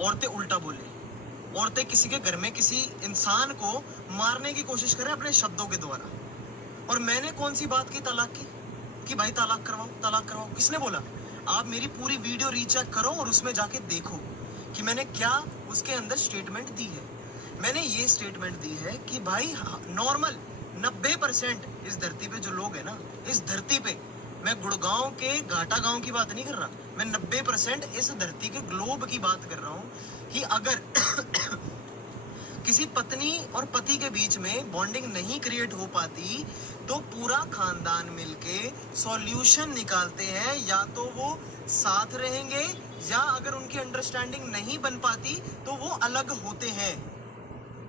औरतें उल्टा बोले, औरतें किसी के घर में किसी इंसान को मारने की कोशिश करें अपने शब्दों के द्वारा। और मैंने कौन सी बात की तलाक की कि भाई तलाक करवाओ, तलाक करवाओ? किसने बोला? आप मेरी पूरी वीडियो रीचेक करो और उसमें जाके देखो कि मैंने क्या उसके अंदर स्टेटमेंट दी है। मैंने ये स्टेटमेंट दी है कि भाई नॉर्मल 90% इस धरती पे जो लोग हैं ना, इस धरती पे, मैं गुड़गांव के घाटा गांव की बात नहीं कर रहा, मैं 90% इस धरती के ग्लोब की बात कर रहा हूं कि अगर किसी पत्नी और पति के बीच में बॉन्डिंग नहीं क्रिएट हो पाती तो पूरा खानदान मिलके सॉल्यूशन निकालते हैं, या तो वो साथ रहेंगे या अगर उनकी अंडरस्टैंडिंग नहीं बन पाती तो वो अलग होते हैं।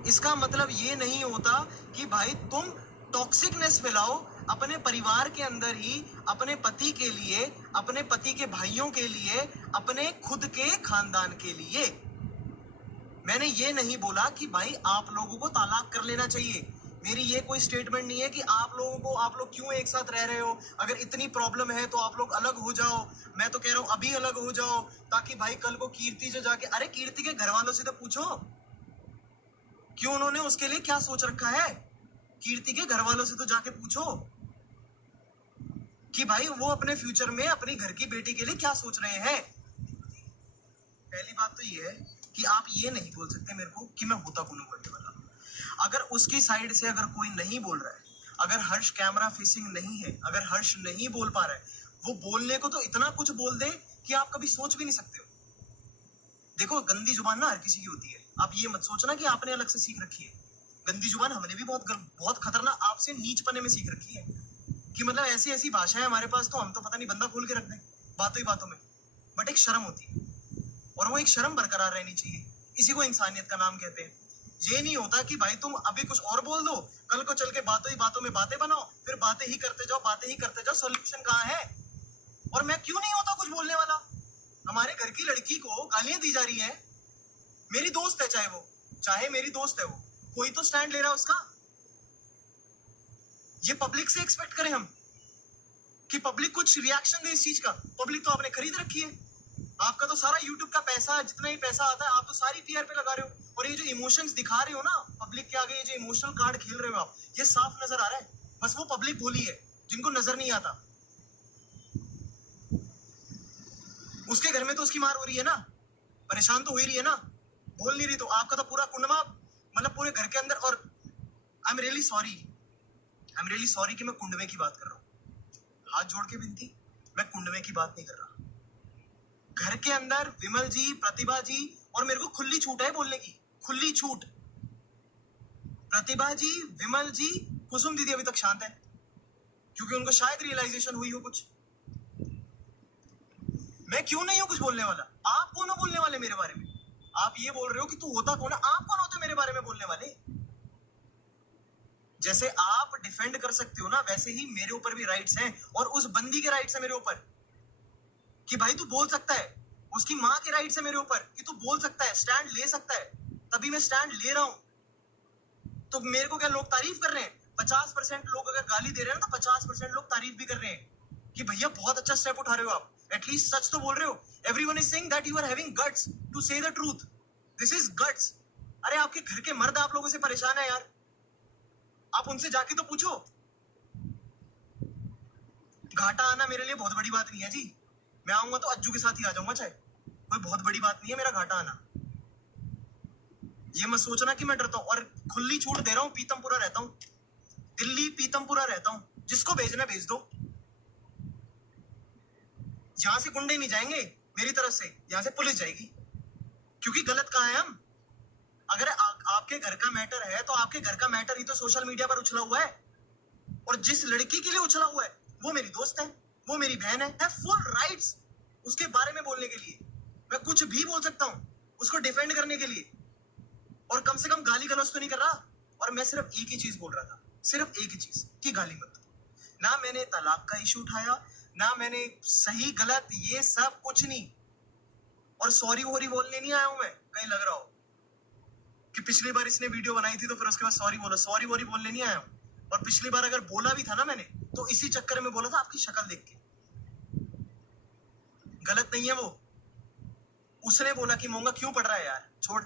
इसका मतलब ये नहीं होता कि भाई तुम टॉक्सिकनेस फैलाओ अपने परिवार के अंदर ही, अपने पति के लिए, अपने पति के भाइयों के लिए, अपने खुद के खानदान के लिए। मैंने ये नहीं बोला कि भाई आप लोगों को तलाक कर लेना चाहिए। मेरी ये कोई स्टेटमेंट नहीं है कि आप लोग क्यों एक साथ रह रहे हो, अगर इतनी प्रॉब्लम है तो आप लोग अलग हो जाओ। मैं तो कह रहा हूं अभी अलग हो जाओ, ताकि भाई कल को कीर्ति से जाके, अरे कीर्ति के घर वालों से तो पूछो क्यों उन्होंने उसके लिए क्या सोच रखा है। कीर्ति के घर वालों से तो जाके पूछो कि भाई वो अपने फ्यूचर में अपनी घर की बेटी के लिए क्या सोच रहे हैं। पहली बात तो ये है कि आप ये नहीं बोल सकते मेरे को कि मैं होता कौन करने वाला। अगर उसकी साइड से अगर कोई नहीं बोल रहा है, अगर हर्ष कैमरा फेसिंग नहीं है, अगर हर्ष नहीं बोल पा रहा है, वो बोलने को तो इतना कुछ बोल दे कि आप कभी सोच भी नहीं सकते हो। देखो गंदी जुबान ना हर किसी की होती है, आप ये मत सोचना कि आपने अलग से सीख रखी है। गंदी जुबान हमने भी बहुत खतरनाक आपसे नीचपने में सीख रखी है कि मतलब ऐसी ऐसी भाषा है हमारे पास, तो हम तो पता नहीं बंदा खोल के रख दें बातों ही बातों में। बट एक शर्म होती है और वो एक शर्म बरकरार रहनी चाहिए। इसी को इंसानियत का नाम कहते हैं। ये नहीं होता कि भाई तुम अभी कुछ और बोल दो, कल को चल के बातों ही बातों में बातें बनाओ, फिर बातें ही करते जाओ, बातें ही करते जाओ, सॉल्यूशन कहाँ है? और मैं क्यों नहीं होता कुछ बोलने वाला? हमारे घर की लड़की को गालियां दी जा रही है, मेरी दोस्त है, चाहे मेरी दोस्त है, वो कोई तो स्टैंड ले रहा है उसका। ये पब्लिक से एक्सपेक्ट करें हम कि पब्लिक कुछ रिएक्शन दे इस चीज का? पब्लिक तो आपने खरीद रखी है। आपका तो सारा YouTube का पैसा, जितना ही पैसा आता है, आप तो सारी PR पे लगा रहे हो। और ये जो इमोशंस दिखा रहे हो ना पब्लिक के आगे, ये जो इमोशनल कार्ड खेल रहे हो आप, ये साफ नजर आ रहा है बस वो पब्लिक भोली है जिनको नजर नहीं आता। उसके घर में तो उसकी मार हो रही है ना, परेशान तो हो ही रही है ना, बोल नहीं रही। तो आपका तो पूरा कुंडमा, मतलब पूरे घर के अंदर। और आई एम रियली सॉरी कि मैं कुंडमे की बात कर रहा हूँ। हाथ जोड़ के विनती, मैं कुंडमे की बात नहीं कर रहा। घर के अंदर विमल जी, प्रतिभा जी, और मेरे को खुली छूट है बोलने की, खुली छूट। प्रतिभा जी, विमल जी, कुसुम दीदी अभी तक शांत है क्योंकि उनको शायद रियलाइजेशन हुई हो कुछ। मैं क्यों नहीं हूं कुछ बोलने वाला? आप कौन हो बोलने वाले मेरे बारे में? आप ये बोल रहे हो कि तू होता कौन है? आप कौन होते मेरे बारे में बोलने वाले? जैसे आप डिफेंड कर सकते हो ना, वैसे ही मेरे ऊपर भी राइट्स हैं, और उस बंदी के राइट्स है मेरे ऊपर कि भाई तू बोल सकता है। उसकी माँ के राइट्स है मेरे ऊपर कि तू बोल सकता है, स्टैंड ले सकता है। तभी मैं स्टैंड ले रहा हूं। तो मेरे को क्या लोग तारीफ कर रहे हैं? 50% लोग अगर गाली दे रहे हैं ना, तो 50% लोग तारीफ भी कर रहे हैं कि भैया बहुत अच्छा स्टेप उठा रहे हो आप, एटलीस्ट सच तो बोल रहे हो। Everyone is saying that you are having guts to say the truth. This is guts. अरे आपके घर के मर्द आप लोगों से परेशान है यार, आप उनसे जाके तो पूछो। घाटा आना मेरे लिए बहुत बड़ी बात नहीं है जी। मैं आऊंगा तो अज्जू के साथ ही आ जाऊंगा, चाहे कोई बहुत बड़ी बात नहीं है मेरा घाटा आना। ये मत सोचना कि मैं डरता हूं। और खुली छूट दे रहा हूं, पीतमपुरा रहता हूं, दिल्ली पीतमपुरा रहता हूं, जिसको भेजना भेज दो। यहां से गुंडे नहीं जाएंगे मेरी तरफ से, यहां से पुलिस जाएगी। क्योंकि गलत कहां है हम? अगर आपके घर का मैटर है तो आपके घर का मैटर ही तो सोशल मीडिया पर उछला हुआ है, और जिस लड़की के लिए उछला हुआ है वो मेरी दोस्त है, वो मेरी बहन है फुल राइट्स उसके बारे में बोलने के लिए। मैं कुछ भी बोल सकता हूं उसको डिफेंड करने के लिए, और कम से कम गाली गलौज तो नहीं कर रहा। और मैं सिर्फ एक ही चीज बोल रहा था, सिर्फ एक ही चीज, कि गाली मत दो। ना मैंने तलाक का इशू उठाया, ना मैंने सही गलत ये सब कुछ नहीं। और सॉरी वोरी बोलने नहीं आया हूं मैं, कहीं लग रहा हो कि पिछली बार इसने वीडियो बनाई थी तो फिर उसके बाद सॉरी बोला। सॉरी वोरी बोलने नहीं आया हूं। और पिछली बार अगर बोला भी था ना मैंने, तो इसी चक्कर में बोला था आपकी शक्ल देख के। गलत नहीं है वो। उसने बोला कि मोंगा क्यों पढ़ रहा है यार, छोड़,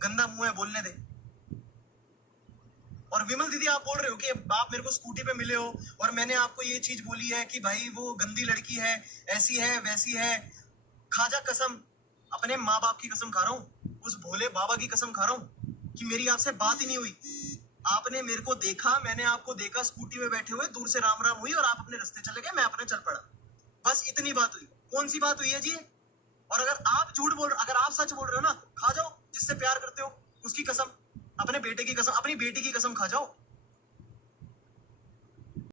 गंदा मुंह है, बोलने दे। और विमल दीदी आप बोल रहे हो कि आप मेरे को स्कूटी पे मिले हो और मैंने आपको ये चीज बोली है कि भाई वो गंदी लड़की है, ऐसी है वैसी है। खाजा कसम, अपने माँ बाप की कसम खा रहा हूँ, उस भोले बाबा की कसम खा रहा हूँ कि मेरी आपसे बात ही नहीं हुई। आपने मेरे को देखा, मैंने आपको देखा स्कूटी में बैठे हुए, दूर से राम राम हुई और आप अपने रास्ते चले गए, मैं अपने चल पड़ा। बस इतनी बात हुई। कौन सी बात हुई है जी? और अगर आप झूठ बोल रहे, अगर आप सच बोल रहे हो ना, खा जाओ, जिससे प्यार करते हो उसकी कसम, अपने बेटे की कसम, अपनी बेटी की कसम खा जाओ।